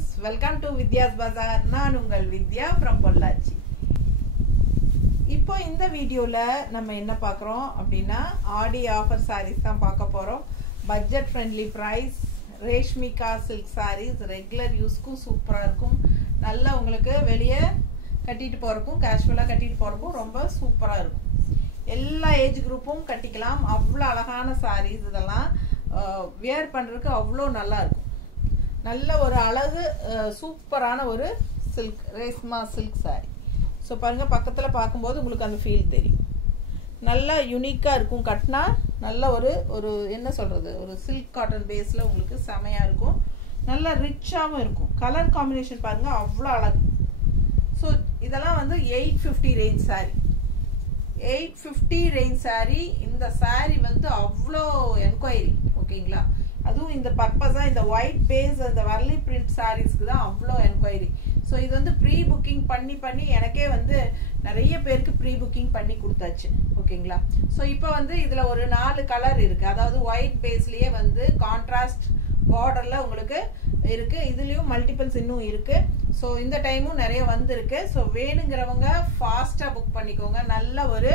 friends, welcome to Vidya's Bazaar. நான் உங்கள் வித்யா from Pollachi. இப்போ இந்த வீடியோல நம்ம என்ன பார்க்கறோம் அப்படினா ஆடி ஆஃபர் sarees தான் பார்க்க போறோம். Budget friendly price, Reshmika silk sarees regular யூஸ்க்கு சூப்பரா இருக்கும். நல்லா உங்களுக்கு வெளிய கட்டிட்டு போறதுக்கும் கேஷுவலா கட்டிட்டு போறதுக்கும் ரொம்ப சூப்பரா இருக்கும். எல்லா ஏஜ் குரூப்பும் கட்டிக்கலாம். அவ்வளவு அழகான sarees இதெல்லாம் wear பண்றதுக்கு அவ்வளவு நல்லா இருக்கும். நல்ல ஒரு அழகு சூப்பரான ஒரு silk Reshma silk saree. So பாருங்க பக்கத்துல பாக்கும்போது உங்களுக்கு அந்த ஃபீல் தெரியும். நல்ல யூனிக்கா இருக்கும். கட்னா நல்ல ஒரு என்ன சொல்றது ஒரு silk cotton பேஸ்ல உங்களுக்கு செமையா இருக்கும். நல்ல ரிச்சாவும் இருக்கும். கலர் காம்பினேஷன் பாருங்க அவ்வளவு அழகு. சோ இதெல்லாம் வந்து 850 ரேஞ்ச் saree. 850 range saree. இந்த saree வந்து அவ்வளோ என்கொயரி ஓகேங்களா. அதுவும் இந்த பர்பஸா இந்த ஒயிட் பேஸ் அந்த வர்லி பிரிண்ட் சாரீஸ்க்கு தான் அவ்வளோ என்கொயரி. ஸோ இது வந்து ப்ரீ புக்கிங் பண்ணி எனக்கே வந்து நிறைய பேருக்கு ப்ரீ புக்கிங் பண்ணி கொடுத்தாச்சு ஓகேங்களா. ஸோ இப்போ வந்து இதுல ஒரு 4 கலர் இருக்கு. அதாவது ஒயிட் பேஸ்லயே வந்து கான்ட்ராஸ்ட் பார்டர்ல உங்களுக்கு இருக்கு. இதுலயும் மல்டிபிள்ஸ் இன்னும் இருக்கு. ஸோ இந்த டைமும் நிறைய வந்திருக்கு. ஸோ வேணுங்கிறவங்க ஃபாஸ்டா புக் பண்ணிக்கோங்க. நல்ல ஒரு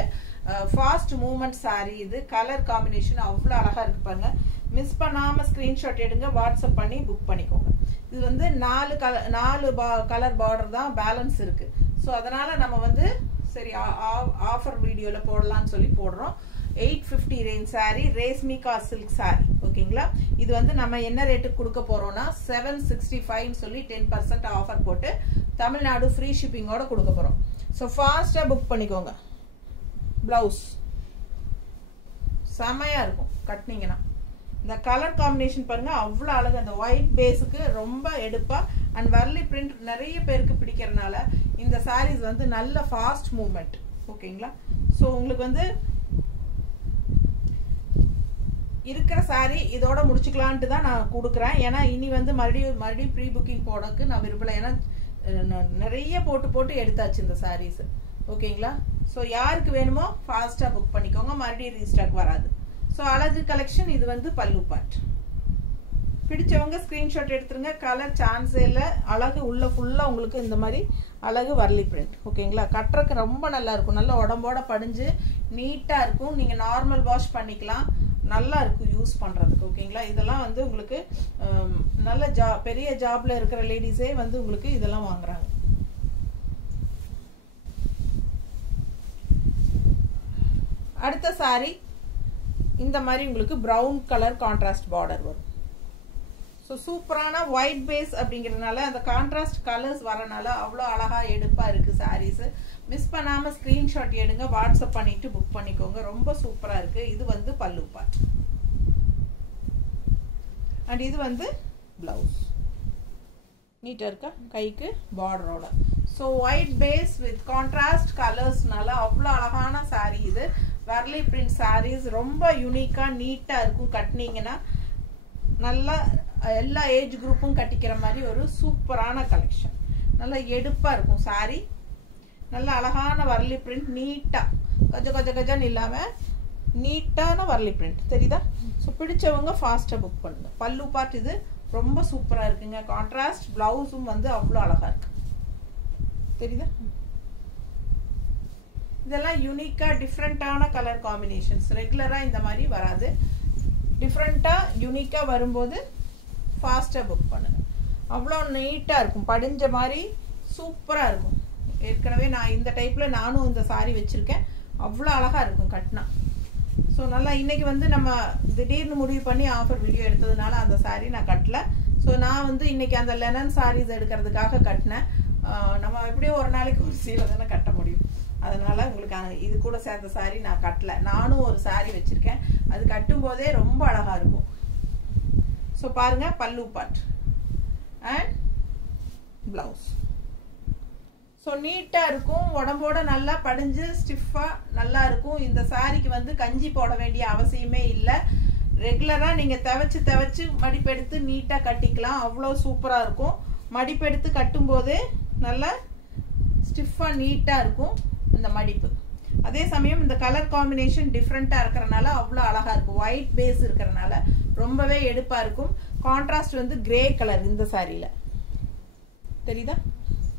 ஃபாஸ்ட் மூவ்மெண்ட் saree. இது கலர் காம்பினேஷன் அவ்வளோ அழகா இருக்கு பாருங்க. மிஸ் பண்ணாம ஸ்கிரீன்ஷாட் எடுங்க, வாட்ஸ்அப் பண்ணி புக் பண்ணிக்கோங்க. இது வந்து 4 கலர் பார்டர் தான் பேலன்ஸ் இருக்கு. ஸோ அதனால நம்ம வந்து சரி ஆஃபர் வீடியோல போடலாம்னு சொல்லி போடுறோம். 850 range saree Reshmika silk saree ஓகேங்களா. இது வந்து நம்ம என்ன ரேட்டுக்கு கொடுக்க போறோம்னா 765 சொல்லி 10% ஆஃபர் போட்டு தமிழ்நாடு ஃப்ரீ ஷிப்பிங்கோட கொடுக்க போறோம். ஸோ ஃபாஸ்டா புக் பண்ணிக்கோங்க. பிளவுஸ் செமையா இருக்கும் கட்டினீங்கன்னா. இந்த கலர் காம்பினேஷன் பாருங்க அவ்வளவு அழகு. அந்த ஒயிட் பேஸுக்கு ரொம்ப எடுப்பா அண்ட் வர்லி பிரிண்ட் நிறைய பேருக்கு பிடிக்கிறதுனால இந்த sarees வந்து நல்ல ஃபாஸ்ட் மூவ்மெண்ட் ஓகேங்களா. ஸோ உங்களுக்கு வந்து இருக்கிற saree இதோட முடிச்சுக்கலான்ட்டு தான் நான் கொடுக்குறேன். ஏன்னா இனி வந்து மறுபடியும் ப்ரீ புக்கிங் போடக்கு நான் விரும்பல. ஏன்னா நிறைய போட்டு எடுத்தாச்சு இந்த sarees ஓகேங்களா. ஸோ யாருக்கு வேணுமோ ஃபாஸ்டா புக் பண்ணிக்கோங்க, மறுபடியும் ரீஸ்டாக் வராது. ஸோ அழகு கலெக்ஷன். இது வந்து பல்லு பார்ட். பிடிச்சவங்க ஸ்கிரீன்ஷாட் எடுத்துருங்க. கலர் சான்ஸே இல்லை. அழகு உள்ள ஃபுல்லா உங்களுக்கு இந்த மாதிரி அழகு வர்லி பிரிண்ட் ஓகேங்களா. கட்டுறதுக்கு ரொம்ப நல்லா இருக்கும். நல்ல உடம்போட படிஞ்சு நீட்டா இருக்கும். நீங்க நார்மல் வாஷ் பண்ணிக்கலாம். நல்லா இருக்கும் யூஸ் பண்றதுக்கு ஓகேங்களா. இதெல்லாம் வந்து உங்களுக்கு நல்ல பெரிய ஜாப்ல இருக்கிற லேடிஸே வந்து உங்களுக்கு இதெல்லாம் வாங்குறாங்க. அடுத்த saree இந்த மாதிரி உங்களுக்கு பிரவுன் கலர் கான்ட்ராஸ்ட் பார்டர் வரும். ஸோ சூப்பரான ஒயிட் பேஸ் அப்படிங்கிறதுனால அந்த கான்ட்ராஸ்ட் கலர்ஸ் வரனால அவ்வளோ அழகா எடுப்பா இருக்கு sarees. மிஸ் பண்ணாம ஸ்கிரீன்ஷாட் எடுங்க, வாட்ஸ்அப் பண்ணிட்டு புக் பண்ணிக்கோங்க. ரொம்ப சூப்பரா இருக்கு. இது வந்து பல்லு பார்ட் அண்ட் இது வந்து பிளவுஸ் நீட்டா இருக்கா கைக்கு பார்டரோட. So white base with contrast கலர்ஸ்னால அவ்வளோ அழகான saree. இது வர்லி பிரிண்ட் sarees ரொம்ப யூனிக்கா நீட்டா இருக்கும். கட்டினீங்கன்னா நல்லா எல்லா ஏஜ் குரூப்பும் கட்டிக்கிற மாதிரி ஒரு சூப்பரான கலெக்ஷன். நல்லா எடுப்பா இருக்கும் saree. நல்ல அழகான வர்லி பிரிண்ட் நீட்டா கஜன்னு இல்லாம நீட்டான வர்லி பிரிண்ட் தெரியுதா. ஸோ பிடிச்சவங்க ஃபாஸ்டா புக் பண்ணுங்க. பல்லு பார்ட் இது ரொம்ப சூப்பரா இருக்குங்க. கான்ட்ராஸ்ட் பிளவுஸும் வந்து அவ்வளோ அழகா இருக்கு தெரியுதா. இதெல்லாம் யூனிக்கா டிஃப்ரெண்டான கலர் காம்பினேஷன்ஸ். ரெகுலரா இந்த மாதிரி வராது. டிஃப்ரெண்டா யூனிக்கா வரும்போது ஃபாஸ்டா புக் பண்ணுங்க. அவ்வளோ நீட்டா இருக்கும். படிஞ்ச மாதிரி சூப்பரா இருக்கும். ஏற்கனவே நான் இந்த டைப்ல நானும் இந்த saree வச்சிருக்கேன். அவ்வளோ அழகா இருக்கும் கட்டினா. ஸோ நல்லா இன்னைக்கு வந்து நம்ம திடீர்னு முடிவு பண்ணி ஆஃபர் வீடியோ எடுத்ததுனால அந்த saree நான் கட்டல. ஸோ நான் வந்து இன்னைக்கு அந்த லெனன் sarees எடுக்கிறதுக்காக கட்டினேன். நம்ம எப்படியும் ஒரு நாளைக்கு ஒரு சீலை தானே கட்ட முடியும். அதனால உங்களுக்கு இது கூட சேர்ந்த saree நான் கட்டல. நானும் ஒரு saree வச்சிருக்கேன். அது கட்டும் போதே ரொம்ப அழகா இருக்கும். ஸோ பாருங்க பல்லு பார்ட் அண்ட் பிளவுஸ். ஸோ நீட்டா இருக்கும். உடம்போட நல்லா படிஞ்சு ஸ்டிஃபா நல்லா இருக்கும். இந்த சாரிக்கு வந்து கஞ்சி போட வேண்டிய அவசியமே இல்லை. ரெகுலரா நீங்க தவச்சு மடிப்பெடுத்து நீட்டா கட்டிக்கலாம். அவ்வளோ சூப்பரா இருக்கும். மடிப்பெடுத்து கட்டும் போதே நல்லா ஸ்டிஃபா நீட்டா இருக்கும் இந்த மடிப்பு. அதே சமயம் இந்த கலர் காம்பினேஷன் டிஃப்ரெண்டா இருக்கறனால அவ்வளோ அழகா இருக்கும். ஒயிட் பேஸ் இருக்கறனால ரொம்பவே எடுப்பா இருக்கும். கான்ட்ராஸ்ட் வந்து கிரே கலர் இந்த சாரியில தெரியுதா?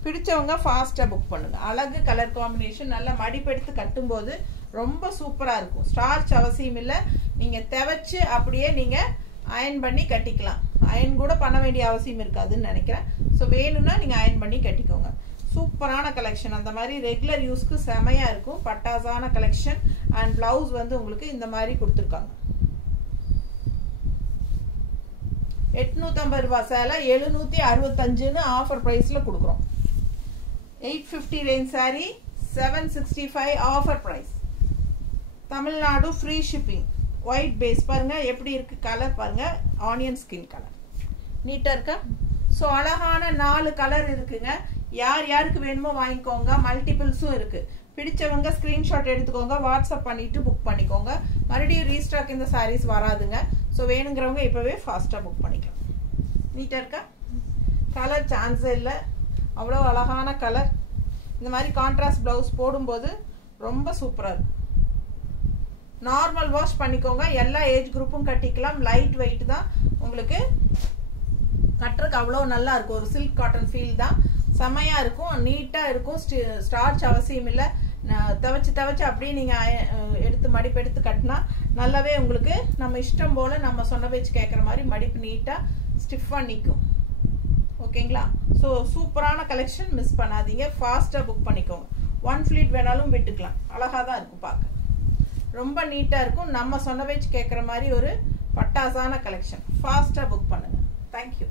பிடிச்சவங்க ஃபாஸ்ட்டாக புக் பண்ணுங்க. அழகு கலர் காம்பினேஷன், நல்லா மடிப்பெடுத்து கட்டும்போது ரொம்ப சூப்பராக இருக்கும். ஸ்டார்ச் அவசியம் இல்லை, நீங்கள் துவைச்சு அப்படியே நீங்கள் அயன் பண்ணி கட்டிக்கலாம். அயன் கூட பண்ண வேண்டிய அவசியம் இருக்காதுன்னு நினைக்கிறேன். ஸோ வேணும்னா நீங்கள் அயன் பண்ணி கட்டிக்கோங்க. சூப்பரான கலெக்ஷன், அந்த மாதிரி ரெகுலர் யூஸ்க்கு செமையாக இருக்கும். பட்டாசான கலெக்ஷன். அண்ட் பிளவுஸ் வந்து உங்களுக்கு இந்த மாதிரி கொடுத்துருக்காங்க. 850 ரூபாய் சேலை 765ன்னு ஆஃபர் ப்ரைஸில் கொடுக்குறோம். 850 range sorry 765 offer price. Tamil Nadu free shipping. White base பாருங்க எப்படி இருக்கு, கலர் பாருங்க, ஆனியன் ஸ்கின் கலர் நீட்டா இருக்கா? ஸோ அழகான 4 கலர் இருக்குங்க. யார் யாருக்கு வேணுமோ வாங்கிக்கோங்க. மல்டிபிள்ஸும் இருக்கு. பிடிச்சவங்க ஸ்கிரீன்ஷாட் எடுத்துக்கோங்க, வாட்ஸ்அப் பண்ணிட்டு புக் பண்ணிக்கோங்க. மறுபடியும் ரீஸ்டாக் இந்த சாரீஸ் வராதுங்க. ஸோ வேணுங்கிறவங்க இப்பவே ஃபாஸ்டா புக் பண்ணிக்கலாம். நீட்டா இருக்கா? கலர் சான்ஸே இல்லை, அவ்வளோ அழகான கலர். இந்த மாதிரி கான்ட்ராஸ்ட் பிளவுஸ் போடும்போது ரொம்ப சூப்பராக இருக்கும். நார்மல் வாஷ் பண்ணிக்கோங்க. எல்லா ஏஜ் குரூப்பும் கட்டிக்கலாம். லைட் வெயிட் தான், உங்களுக்கு கட்டுறதுக்கு அவ்வளோ நல்லா இருக்கும். ஒரு சில்க் காட்டன் ஃபீல் தான், செமையாக இருக்கும், நீட்டாக இருக்கும். ஸ்டார்ச் அவசியம் இல்லை. துவைச்சு அப்படியே நீங்கள் எடுத்து மடிப்பு எடுத்து கட்டினா நல்லாவே உங்களுக்கு நம்ம இஷ்டம் போல் நம்ம சொன்ன பேச்சு கேட்குற மாதிரி மடிப்பு நீட்டாக ஸ்டிஃபாக நிற்கும். ஓகேங்களா? ஸோ சூப்பரான கலெக்ஷன், மிஸ் பண்ணாதீங்க. ஃபாஸ்ட்டாக புக் பண்ணிக்கோங்க. 1 ஃப்ளீட் வேணாலும் விட்டுக்கலாம். அழகாக தான் இருக்கும் பார்க்க, ரொம்ப நீட்டாக இருக்கும். நம்ம சொன்ன பேச்சு கேட்குற மாதிரி ஒரு பட்டாசான கலெக்ஷன். ஃபாஸ்ட்டாக புக் பண்ணுங்கள். தேங்க்யூ.